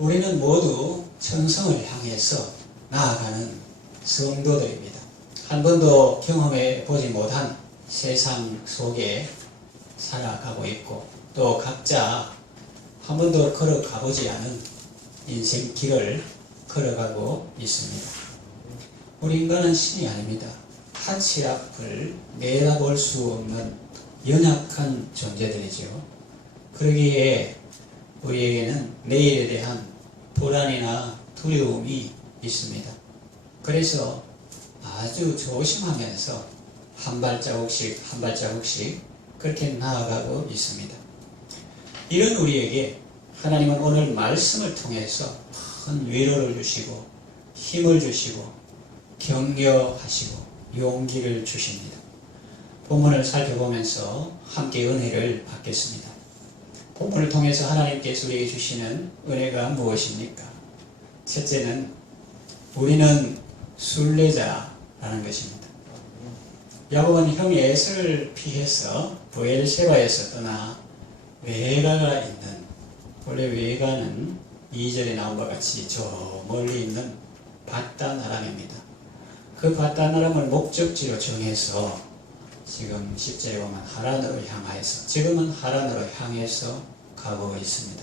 우리는 모두 천성을 향해서 나아가는 성도들입니다. 한 번도 경험해 보지 못한 세상 속에 살아가고 있고, 또 각자 한 번도 걸어가 보지 않은 인생 길을 걸어가고 있습니다. 우리 인간은 신이 아닙니다. 한치 앞을 내다볼 수 없는 연약한 존재들이죠. 그러기에 우리에게는 내일에 대한 불안이나 두려움이 있습니다. 그래서 아주 조심하면서 한 발자국씩 한 발자국씩 그렇게 나아가고 있습니다. 이런 우리에게 하나님은 오늘 말씀을 통해서 큰 위로를 주시고 힘을 주시고 격려하시고 용기를 주십니다. 본문을 살펴보면서 함께 은혜를 받겠습니다. 본문을 통해서 하나님께서 우리에게 주시는 은혜가 무엇입니까? 첫째는 우리는 순례자라는 것입니다. 야곱은 형이 에서를 피해서 브엘세바에서 떠나 외가가 있는, 원래 외가는 2절에 나온 것 같이 저 멀리 있는 밧단 아람입니다. 그 밧단 아람을 목적지로 정해서 지금 10절에 보면 하란으로 향하여서, 지금은 하란으로 향해서 가고 있습니다.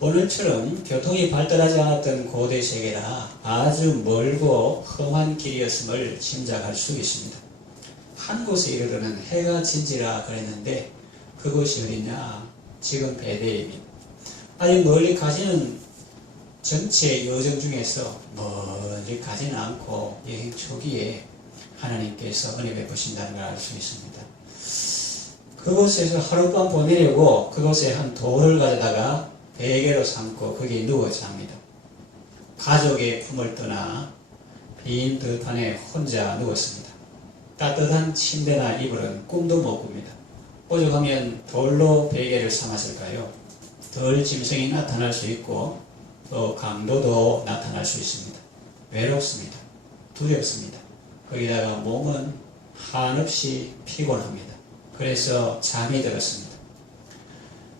오늘처럼 교통이 발달하지 않았던 고대 세계라 아주 멀고 험한 길이었음을 짐작할 수 있습니다. 한 곳에 이르러는 해가 진지라 그랬는데 그곳이 어디냐? 지금 베델입니다. 아직 멀리 가지는 전체 여정 중에서 멀리 가지는 않고 여행 초기에 하나님께서 은혜 베푸신다는 걸 알 수 있습니다. 그곳에서 하룻밤 보내려고 그곳에 한 돌을 가져다가 베개로 삼고 거기에 누워 잡니다. 가족의 품을 떠나 빈 들판에 혼자 누웠습니다. 따뜻한 침대나 이불은 꿈도 못 꿉니다. 오죽하면 돌로 베개를 삼았을까요? 덜 짐승이 나타날 수 있고 또 강도도 나타날 수 있습니다. 외롭습니다. 두렵습니다. 거기다가 몸은 한없이 피곤합니다. 그래서 잠이 들었습니다.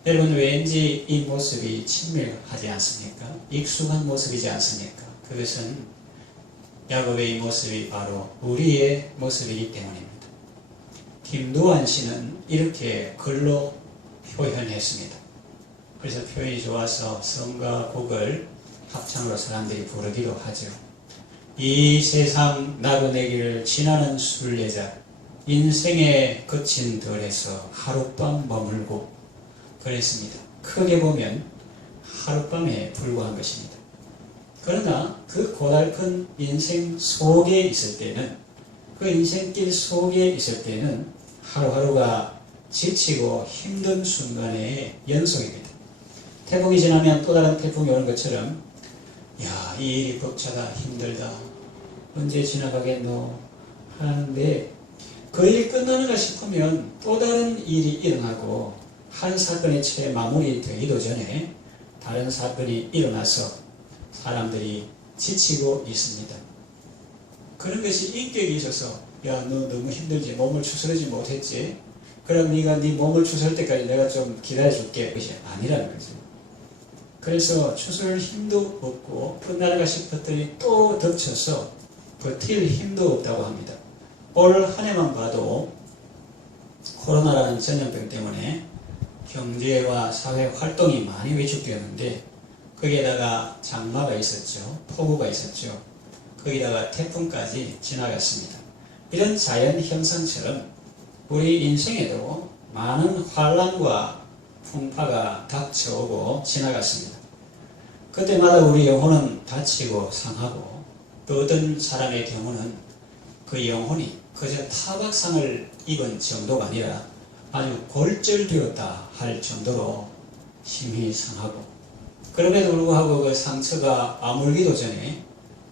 여러분, 왠지 이 모습이 친밀하지 않습니까? 익숙한 모습이지 않습니까? 그것은 야곱의 이 모습이 바로 우리의 모습이기 때문입니다. 김두한 씨는 이렇게 글로 표현했습니다. 그래서 표현이 좋아서 성과 곡을 합창으로 사람들이 부르기도 하죠. 이 세상 나그네기를 지나는 순례자, 인생의 거친 들에서 하룻밤 머물고 그랬습니다. 크게 보면 하룻밤에 불과한 것입니다. 그러나 그 고달픈 인생 속에 있을 때는, 그 인생길 속에 있을 때는 하루하루가 지치고 힘든 순간의 연속입니다. 태풍이 지나면 또 다른 태풍이 오는 것처럼, 야, 이 일이 벅차다, 힘들다, 언제 지나가겠노 하는데 그 일이 끝나는가 싶으면 또 다른 일이 일어나고, 한 사건이 채 마무리되기도 전에 다른 사건이 일어나서 사람들이 지치고 있습니다. 그런 것이 인격이 있어서, 야, 너 너무 힘들지, 몸을 추스르지 못했지, 그럼 네가 네 몸을 추스를 때까지 내가 좀 기다려줄게, 그것이 아니라는 거죠. 그래서 추스를 힘도 없고 끝나는가 싶었더니 또 덮쳐서 버틸 힘도 없다고 합니다. 올 한 해만 봐도 코로나라는 전염병 때문에 경제와 사회 활동이 많이 위축되었는데, 거기에다가 장마가 있었죠. 폭우가 있었죠. 거기다가 태풍까지 지나갔습니다. 이런 자연 현상처럼 우리 인생에도 많은 환란과 풍파가 닥쳐오고 지나갔습니다. 그때마다 우리 영혼은 다치고 상하고, 또 어떤 사람의 경우는 그 영혼이 그저 타박상을 입은 정도가 아니라 아주 골절되었다 할 정도로 힘이 상하고, 그럼에도 불구하고 그 상처가 아물기도 전에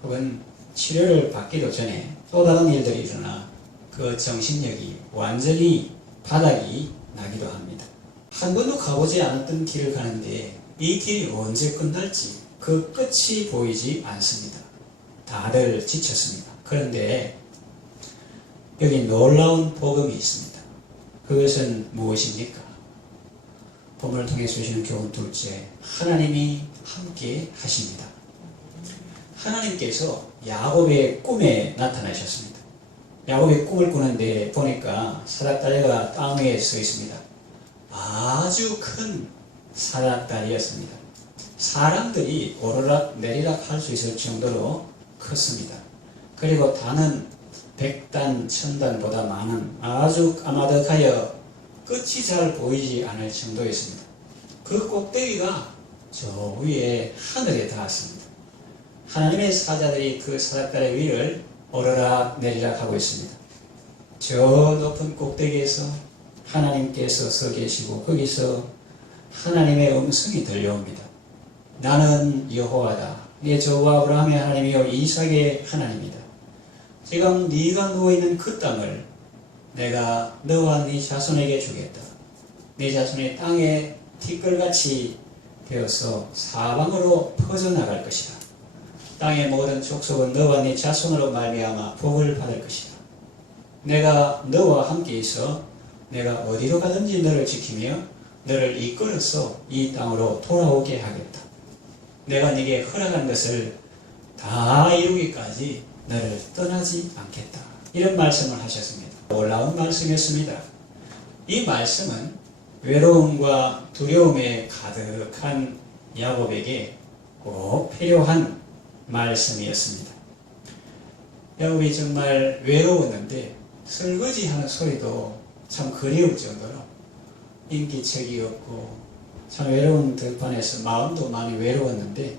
혹은 치료를 받기도 전에 또 다른 일들이 일어나 그 정신력이 완전히 바닥이 나기도 합니다. 한 번도 가보지 않았던 길을 가는데 이 길이 언제 끝날지 그 끝이 보이지 않습니다. 다들 지쳤습니다. 그런데 여기 놀라운 복음이 있습니다. 그것은 무엇입니까? 본문을 통해 주시는 교훈 둘째, 하나님이 함께 하십니다. 하나님께서 야곱의 꿈에 나타나셨습니다. 야곱의 꿈을 꾸는데 보니까 사닥다리가 땅 위에 서 있습니다. 아주 큰 사닥다리였습니다. 사람들이 오르락 내리락 할 수 있을 정도로 컸습니다. 그리고 단은 100단, 1000단보다 많은 아주 까마득하여 끝이 잘 보이지 않을 정도였습니다. 그 꼭대기가 저 위에 하늘에 닿았습니다. 하나님의 사자들이 그 사닥다리 위를 오르락 내리락 하고 있습니다. 저 높은 꼭대기에서 하나님께서 서 계시고 거기서 하나님의 음성이 들려옵니다. 나는 여호와다. 네 저와 아브라함의 하나님이요 이삭의 하나님이다. 지금 네가 누워있는 그 땅을 내가 너와 네 자손에게 주겠다. 네 자손의 땅에 티끌같이 되어서 사방으로 퍼져나갈 것이다. 땅의 모든 족속은 너와 네 자손으로 말미암아 복을 받을 것이다. 내가 너와 함께 있어 내가 어디로 가든지 너를 지키며 너를 이끌어서 이 땅으로 돌아오게 하겠다. 내가 네게 허락한 것을 다 이루기까지 너를 떠나지 않겠다. 이런 말씀을 하셨습니다. 놀라운 말씀이었습니다. 이 말씀은 외로움과 두려움에 가득한 야곱에게 꼭 필요한 말씀이었습니다. 야곱이 정말 외로웠는데 설거지하는 소리도 참 그리울 정도로 인기척이 없고 참 외로운 들판에서 마음도 많이 외로웠는데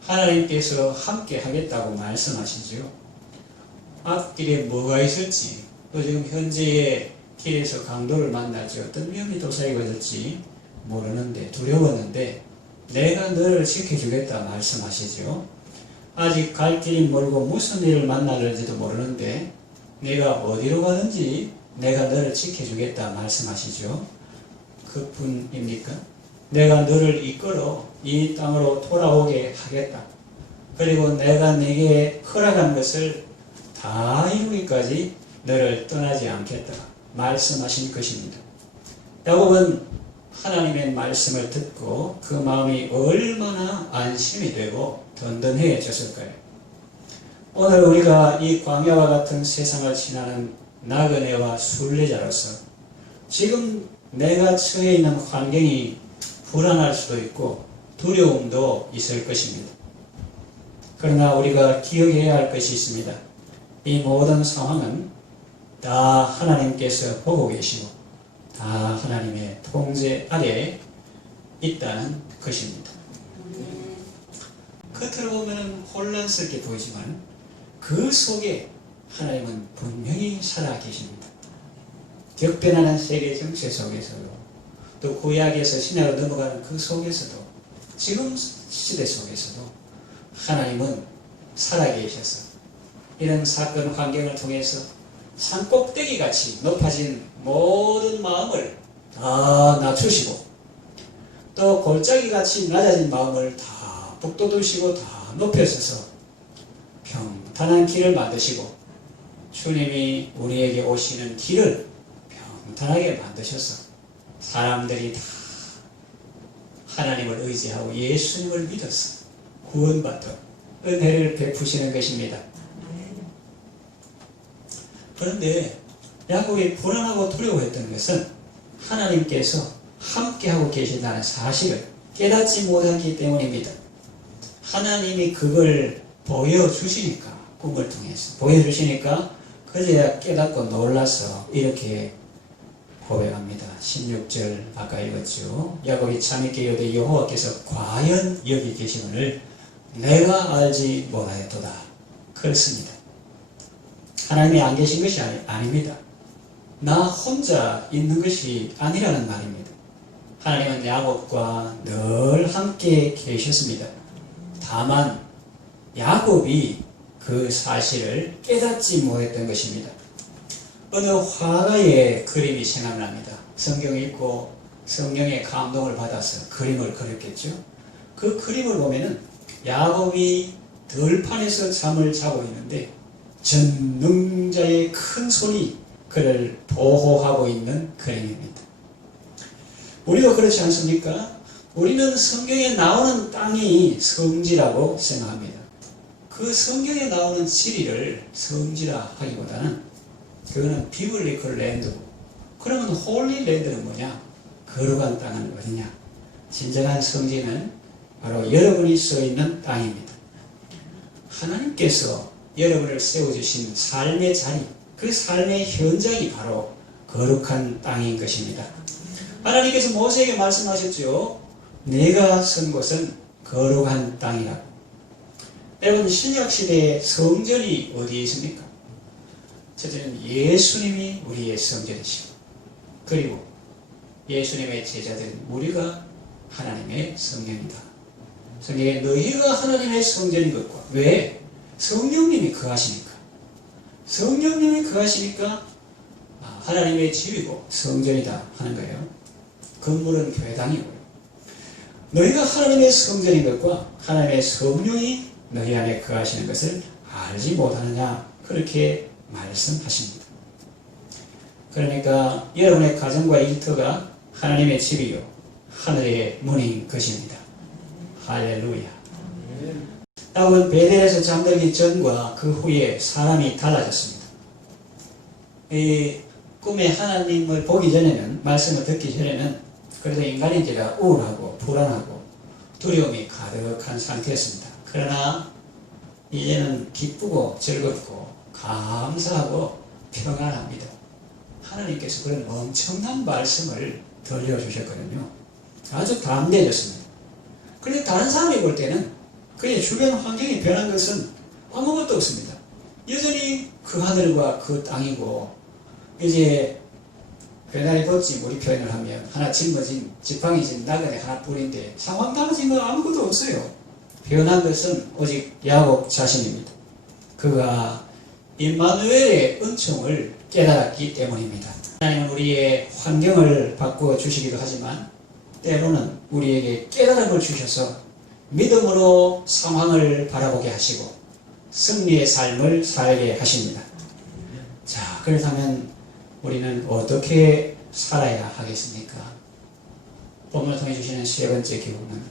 하나님께서 함께 하겠다고 말씀하시죠. 앞길에 뭐가 있을지 또 지금 현재의 길에서 강도를 만날지 어떤 위험이 도사리고 있을지 모르는데 두려웠는데 내가 너를 지켜주겠다 말씀하시죠. 아직 갈 길이 멀고 무슨 일을 만날지도 모르는데 내가 어디로 가든지 내가 너를 지켜주겠다 말씀하시죠. 그뿐입니까? 내가 너를 이끌어 이 땅으로 돌아오게 하겠다. 그리고 내가 네게 허락한 것을 다 이루기까지 너를 떠나지 않겠다 말씀하신 것입니다. 야곱은 하나님의 말씀을 듣고 그 마음이 얼마나 안심이 되고 든든해졌을까요? 오늘 우리가 이 광야와 같은 세상을 지나는 나그네와 순례자로서 지금 내가 처해 있는 환경이 불안할 수도 있고 두려움도 있을 것입니다. 그러나 우리가 기억해야 할 것이 있습니다. 이 모든 상황은 다 하나님께서 보고 계시고 다 하나님의 통제 아래에 있다는 것입니다. 겉으로 보면 혼란스럽게 보이지만 그 속에 하나님은 분명히 살아 계십니다. 격변하는 세계 정체 속에서도 또 구약에서 신약으로 넘어가는 그 속에서도 지금 시대 속에서도 하나님은 살아계셔서 이런 사건 환경을 통해서 산 꼭대기 같이 높아진 모든 마음을 다 낮추시고 또 골짜기 같이 낮아진 마음을 다 북돋우시고 다 높여서서 평탄한 길을 만드시고 주님이 우리에게 오시는 길을 평탄하게 만드셔서 사람들이 다 하나님을 의지하고 예수님을 믿어서 구원받도록 은혜를 베푸시는 것입니다. 그런데 야곱이 불안하고 두려워했던 것은 하나님께서 함께하고 계신다는 사실을 깨닫지 못했기 때문입니다. 하나님이 그걸 보여주시니까 꿈을 통해서 보여주시니까 그제야 깨닫고 놀라서 이렇게 고백합니다. 16절 아까 읽었죠. 야곱이 참있게 이르되 여호와께서 과연 여기 계시거늘 내가 알지 못하였도다. 그렇습니다. 하나님이 안 계신 것이 아닙니다. 나 혼자 있는 것이 아니라는 말입니다. 하나님은 야곱과 늘 함께 계셨습니다. 다만 야곱이 그 사실을 깨닫지 못했던 것입니다. 어느 화가의 그림이 생각납니다. 성경 읽고 성령의 감동을 받아서 그림을 그렸겠죠. 그 그림을 보면은 야곱이 들판에서 잠을 자고 있는데 전능자의 큰 손이 그를 보호하고 있는 그림입니다. 우리도 그렇지 않습니까? 우리는 성경에 나오는 땅이 성지라고 생각합니다. 그 성경에 나오는 지리를 성지라 하기보다는 그거는 비블리컬 랜드고, 그러면 홀리 랜드는 뭐냐? 거룩한 땅은 어디냐? 진정한 성지는 바로 여러분이 서 있는 땅입니다. 하나님께서 여러분을 세워주신 삶의 자리, 그 삶의 현장이 바로 거룩한 땅인 것입니다. 하나님께서 모세에게 말씀하셨죠. 내가 선 곳은 거룩한 땅이라고. 여러분, 신약시대에 성전이 어디에 있습니까? 첫째는 예수님이 우리의 성전이시고, 그리고 예수님의 제자들인 우리가 하나님의 성전이다. 성경에 너희가 하나님의 성전인 것과, 왜? 성령님이 거하시니까. 성령님이 거하시니까 하나님의 집이고 성전이다 하는 거예요. 건물은 교회당이고요. 너희가 하나님의 성전인 것과 하나님의 성령이 너희 안에 거하시는 것을 알지 못하느냐, 그렇게 말씀하십니다. 그러니까 여러분의 가정과 일터가 하나님의 집이요 하늘의 문인 것입니다. 할렐루야. 다윗은 베델에서 잠들기 전과 그 후에 사람이 달라졌습니다. 이 꿈에 하나님을 보기 전에는, 말씀을 듣기 전에는 그래도 인간인지라 우울하고 불안하고 두려움이 가득한 상태였습니다. 그러나 이제는 기쁘고 즐겁고 감사하고 평안합니다. 하나님께서 그런 엄청난 말씀을 들려주셨거든요. 아주 담대해졌습니다. 그런데 다른 사람이 볼 때는 그의 주변 환경이 변한 것은 아무것도 없습니다. 여전히 그 하늘과 그 땅이고, 이제 배달이 벗지, 우리 표현을 하면 하나 짊어진 지팡이진 나그네 하나뿐인데 상황 달라진 건 아무것도 없어요. 변한 것은 오직 야곱 자신입니다. 그가 임마누엘의 은총을 깨달았기 때문입니다. 하나님은 우리의 환경을 바꾸어 주시기도 하지만 때로는 우리에게 깨달음을 주셔서 믿음으로 상황을 바라보게 하시고 승리의 삶을 살게 하십니다. 자, 그렇다면 우리는 어떻게 살아야 하겠습니까? 본문을 통해 주시는 세 번째 교훈은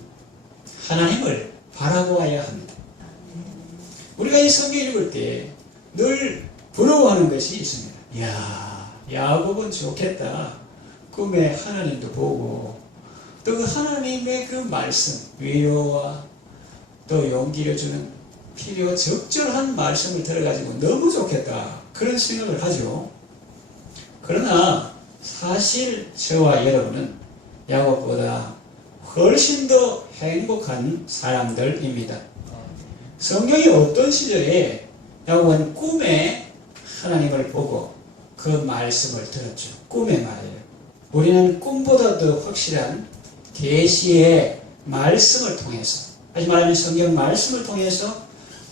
하나님을 바라보아야 합니다. 우리가 이 성경 읽을 때 늘 부러워하는 것이 있습니다. 이야, 야곱은 좋겠다. 꿈에 하나님도 보고 또 그 하나님의 그 말씀, 위로와 또 용기를 주는 필요 적절한 말씀을 들어가지고 너무 좋겠다. 그런 생각을 하죠. 그러나 사실 저와 여러분은 야곱보다 훨씬 더 행복한 사람들입니다. 성경이 어떤 시절에 야곱은 꿈에 하나님을 보고 그 말씀을 들었죠. 꿈의 말이에요. 우리는 꿈보다 더 확실한 계시의 말씀을 통해서, 다시 말하면 성경 말씀을 통해서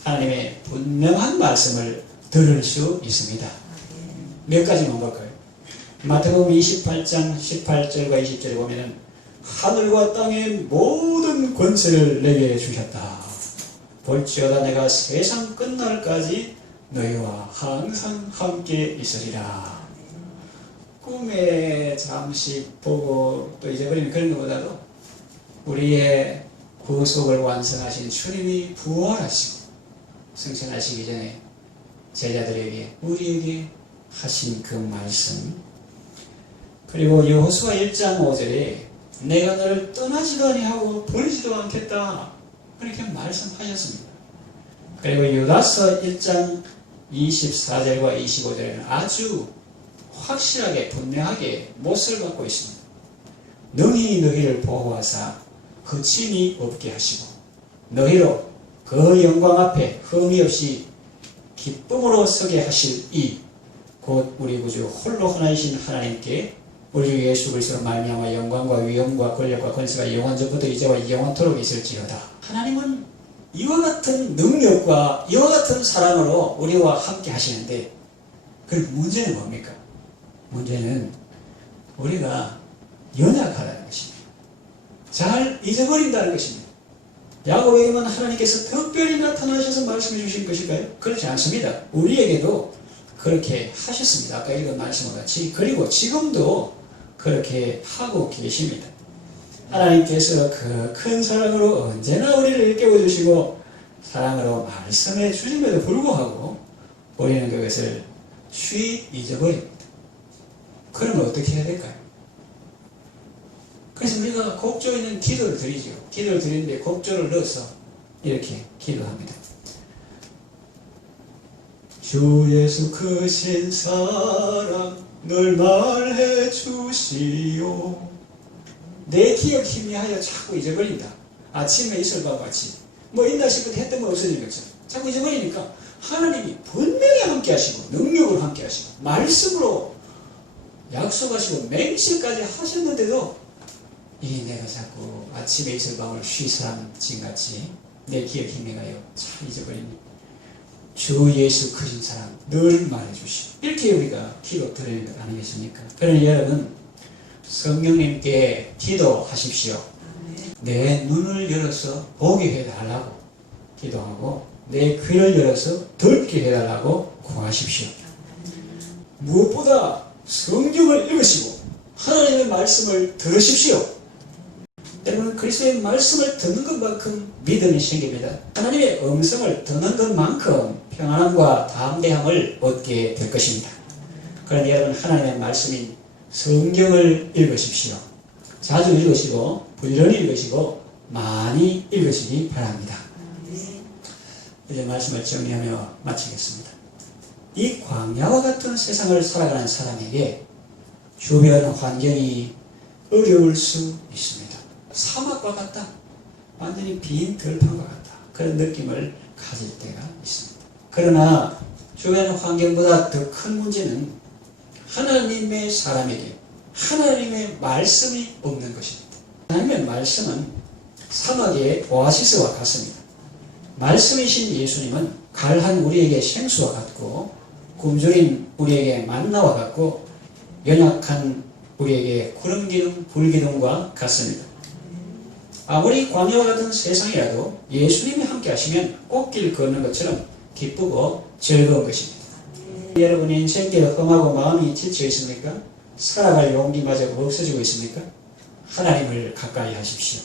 하나님의 분명한 말씀을 들을 수 있습니다. 몇 가지만 볼까요? 마태복음 28장 18절과 20절에 보면은 하늘과 땅의 모든 권세를 내게 주셨다. 볼지어다 내가 세상 끝날까지 너희와 항상 함께 있으리라. 꿈에 잠시 보고 또 잊어버리는 그런 것보다도 우리의 구속을 완성하신 주님이 부활하시고 승천하시기 전에 제자들에게, 우리에게 하신 그 말씀, 그리고 여호수아 1장 5절에 내가 너를 떠나지도 아니하고 버리지도 않겠다, 그렇게 말씀하셨습니다. 그리고 유다서 1장 24절과 25절에는 아주 확실하게 분명하게 못을 받고 있습니다. 능히 너희를 보호하사 거침이 없게 하시고 너희로 그 영광 앞에 흠이 없이 기쁨으로 서게 하실 이 곧 우리 구주 홀로 하나이신 하나님께 우리 주 예수 그리스도로 말미암아 영광과 위엄과 권력과 권세가 영원전부터 이제와 영원토록 있을지어다. 하나님은 이와 같은 능력과 이와 같은 사랑으로 우리와 함께 하시는데, 그 문제는 뭡니까? 문제는 우리가 연약하다는 것입니다. 잘 잊어버린다는 것입니다. 야곱에게만 하나님께서 특별히 나타나셔서 말씀해 주신 것일까요? 그렇지 않습니다. 우리에게도 그렇게 하셨습니다. 아까 읽은 말씀과 같이. 그리고 지금도 그렇게 하고 계십니다. 하나님께서 그 큰 사랑으로 언제나 우리를 일깨워주시고 사랑으로 말씀해 주심에도 불구하고 우리는 그것을 쉬이 잊어버립니다. 그러면 어떻게 해야 될까요? 그래서 우리가 곡조 있는 기도를 드리죠. 기도를 드리는데 곡조를 넣어서 이렇게 기도합니다. 주 예수 크신 사랑 늘 말해 주시오. 내 기억 희미하여 자꾸 잊어버린다. 아침에 이슬과 같이 뭐 있나 싶을 때 했던 거 없어지는 것처럼 자꾸 잊어버리니까 하나님이 분명히 함께 하시고 능력으로 함께 하시고 말씀으로 약속하시고 맹세까지 하셨는데도 이 내가 자꾸 아침에 이슬방울 쉬사람진같이 내 기억 희미하여 참 잊어버립니다. 주 예수 크신 사랑 늘 말해주시오. 이렇게 우리가 기도 드리는 것 아니겠습니까? 그러니 여러분 성령님께 기도하십시오. 내 눈을 열어서 보게 해달라고 기도하고 내 귀를 열어서 듣게 해달라고 구하십시오. 무엇보다 성경을 읽으시고 하나님의 말씀을 들으십시오. 여러분 그리스도의 말씀을 듣는 것만큼 믿음이 생깁니다. 하나님의 음성을 듣는 것만큼 평안함과 담대함을 얻게 될 것입니다. 그러니 여러분 하나님의 말씀인 성경을 읽으십시오. 자주 읽으시고 부지런히 읽으시고 많이 읽으시기 바랍니다. 이제 말씀을 정리하며 마치겠습니다. 이 광야와 같은 세상을 살아가는 사람에게 주변 환경이 어려울 수 있습니다. 사막과 같다. 완전히 빈 들판과 같다. 그런 느낌을 가질 때가 있습니다. 그러나 주변 환경보다 더 큰 문제는 하나님의 사람에게 하나님의 말씀이 없는 것입니다. 하나님의 말씀은 사막의 오아시스와 같습니다. 말씀이신 예수님은 갈한 우리에게 생수와 같고 굶주린 우리에게 만나와 같고 연약한 우리에게 구름기둥 불기둥과 같습니다. 아무리 광야와 같은 세상이라도 예수님이 함께 하시면 꽃길 걷는 것처럼 기쁘고 즐거운 것입니다. 여러분의 인생길 험하고 마음이 지쳐 있습니까? 살아갈 용기마저 없어지고 있습니까? 하나님을 가까이 하십시오.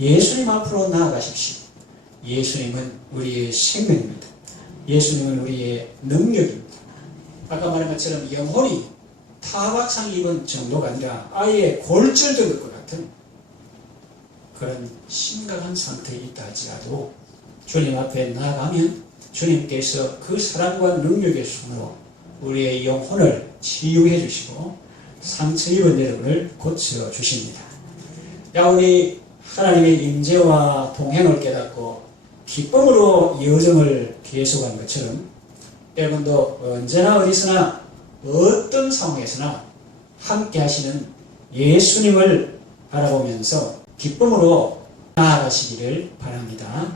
예수님 앞으로 나아가십시오. 예수님은 우리의 생명입니다. 예수님은 우리의 능력입니다. 아까 말한 것처럼 영혼이 타박상 입은 정도가 아니라 아예 골절될 것 같은 그런 심각한 상태에 있다 할지라도 주님 앞에 나아가면 주님께서 그 사랑과 능력의 손으로 우리의 영혼을 치유해 주시고 상처 입은 여러분을 고쳐 주십니다. 야, 우리 하나님의 임재와 동행을 깨닫고 기쁨으로 여정을 계속한 것처럼 여러분도 언제나 어디서나 어떤 상황에서나 함께 하시는 예수님을 바라보면서 기쁨으로 나아가시기를 바랍니다.